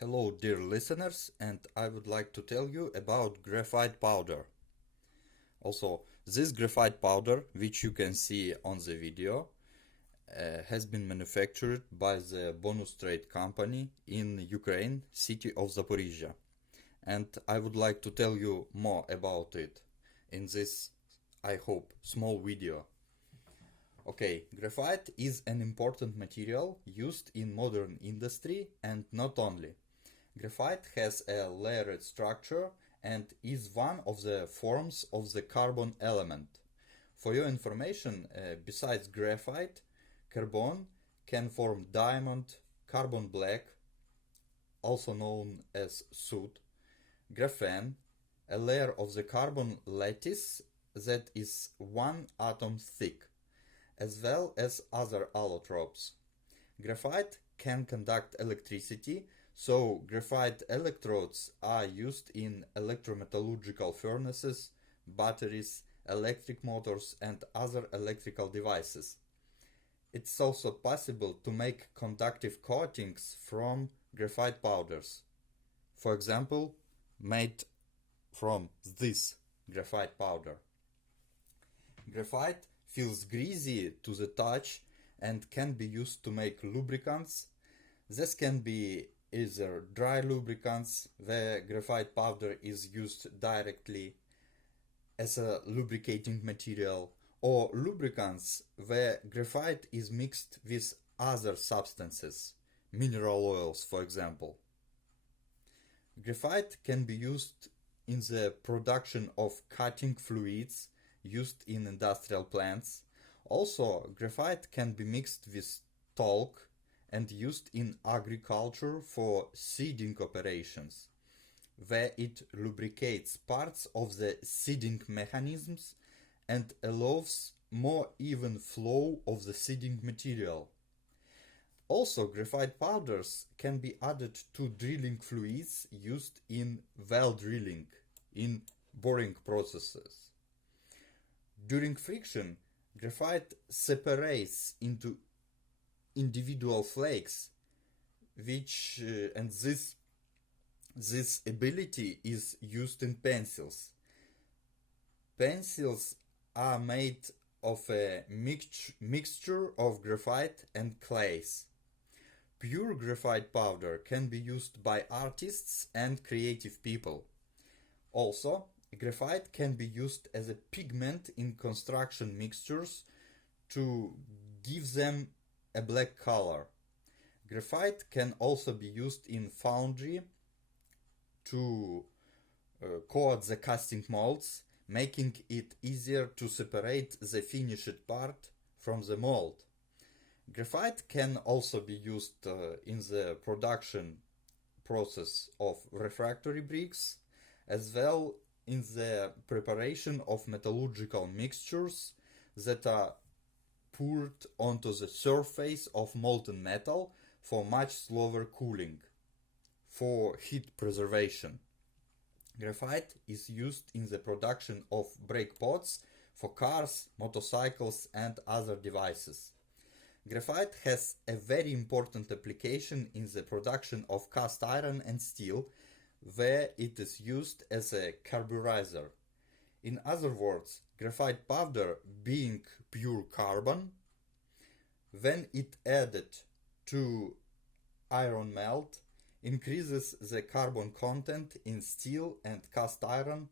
Hello dear listeners, and I would like to tell you about graphite powder. Also, this graphite powder, which you can see on the video, has been manufactured by the bonus trade company in Ukraine, city of Zaporizhia. And I would like to tell you more about it in this, I hope, small video. Okay, graphite is an important material used in modern industry and not only. Graphite has a layered structure and is one of the forms of the carbon element. For your information, besides graphite, carbon can form diamond, carbon black, also known as soot, graphene, a layer of the carbon lattice that is one atom thick, as well as other allotropes. Graphite can conduct electricity, so graphite electrodes are used in electrometallurgical furnaces, batteries, electric motors, and other electrical devices. It's also possible to make conductive coatings from graphite powders. For example, made from this graphite powder. Graphite feels greasy to the touch and can be used to make lubricants. This can be either dry lubricants, where graphite powder is used directly as a lubricating material, or lubricants where graphite is mixed with other substances, mineral oils for example. Graphite can be used in the production of cutting fluids used in industrial plants. Also, graphite can be mixed with talc and used in agriculture for seeding operations, where it lubricates parts of the seeding mechanisms and allows more even flow of the seeding material. Also, graphite powders can be added to drilling fluids used in well drilling, in boring processes. During friction, graphite separates into individual flakes, which and this ability is used in pencils. Pencils are made of a mixture of graphite and clays. Pure graphite powder can be used by artists and creative people. Also, graphite can be used as a pigment in construction mixtures to give them a black color. Graphite can also be used in foundry to coat the casting molds, making it easier to separate the finished part from the mold. Graphite can also be used in the production process of refractory bricks, as well in the preparation of metallurgical mixtures that are poured onto the surface of molten metal for much slower cooling, for heat preservation. Graphite is used in the production of brake pods for cars, motorcycles, and other devices. Graphite has a very important application in the production of cast iron and steel, where it is used as a carburizer. In other words, graphite powder, being pure carbon, when it added to iron melt, increases the carbon content in steel and cast iron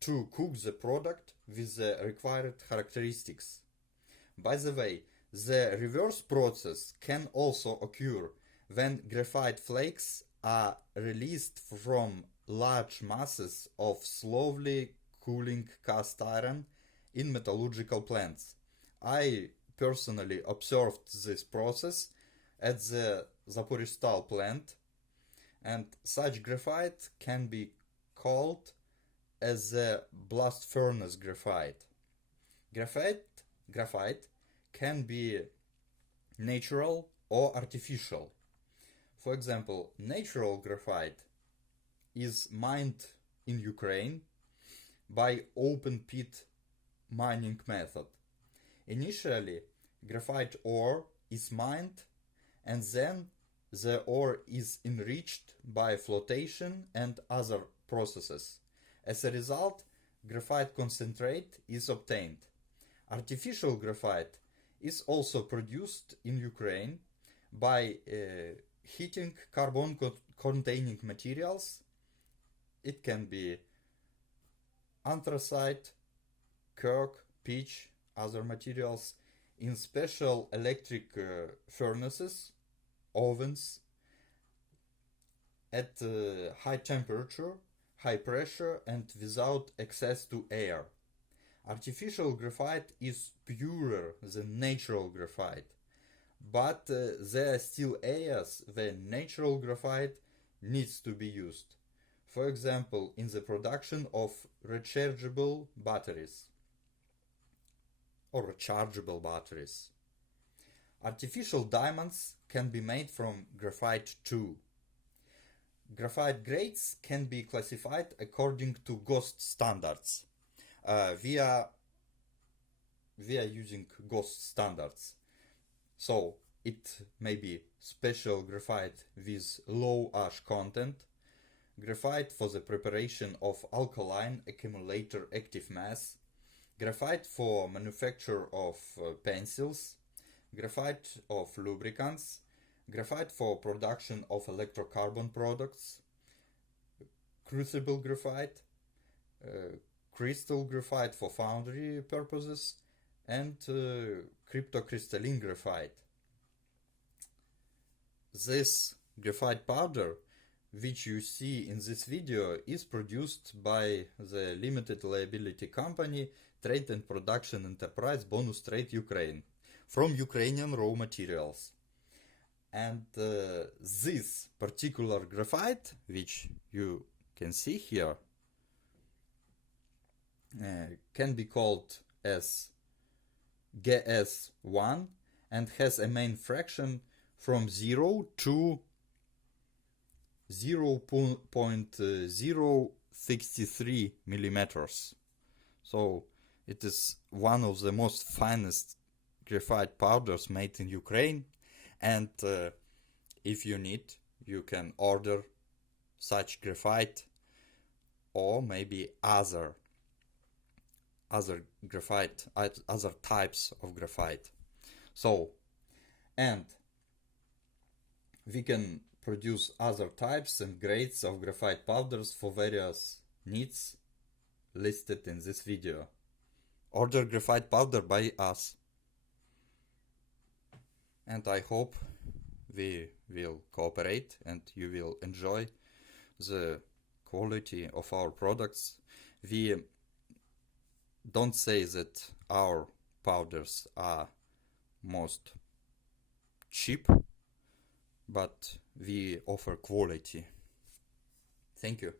to cook the product with the required characteristics. By the way, the reverse process can also occur when graphite flakes are released from large masses of slowly cooling cast iron in metallurgical plants. I personally observed this process at the Zaporizhstal plant, and such graphite can be called as the blast furnace graphite. Graphite can be natural or artificial. For example, natural graphite is mined in Ukraine by open pit mining method. Initially, graphite ore is mined and then the ore is enriched by flotation and other processes. As a result, graphite concentrate is obtained. Artificial graphite is also produced in Ukraine by heating carbon-containing materials. It can be anthracite, coke, pitch, other materials in special electric furnaces, ovens, at high temperature, high pressure, and without access to air. Artificial graphite is purer than natural graphite, but there are still areas where natural graphite needs to be used. For example, in the production of rechargeable batteries or rechargeable batteries. Artificial diamonds can be made from graphite too. Graphite grades can be classified according to GOST standards. We are using GOST standards. So it may be special graphite with low ash content, graphite for the preparation of alkaline accumulator active mass, graphite for manufacture of pencils, graphite of lubricants, graphite for production of electrocarbon products, crucible graphite, crystal graphite for foundry purposes, and cryptocrystalline graphite. This graphite powder, which you see in this video, is produced by the limited liability company Trade and Production Enterprise Bonus Trade Ukraine from Ukrainian raw materials. And this particular graphite, which you can see here, can be called as GS1 and has a main fraction from 0 to 0.063 millimeters. So it is one of the most finest graphite powders made in Ukraine, and if you need, you can order such graphite or maybe other graphite, other types of graphite. So, and we can produce other types and grades of graphite powders for various needs listed in this video. Order graphite powder by us. And I hope we will cooperate and you will enjoy the quality of our products. We don't say that our powders are most cheap, but we offer quality. Thank you.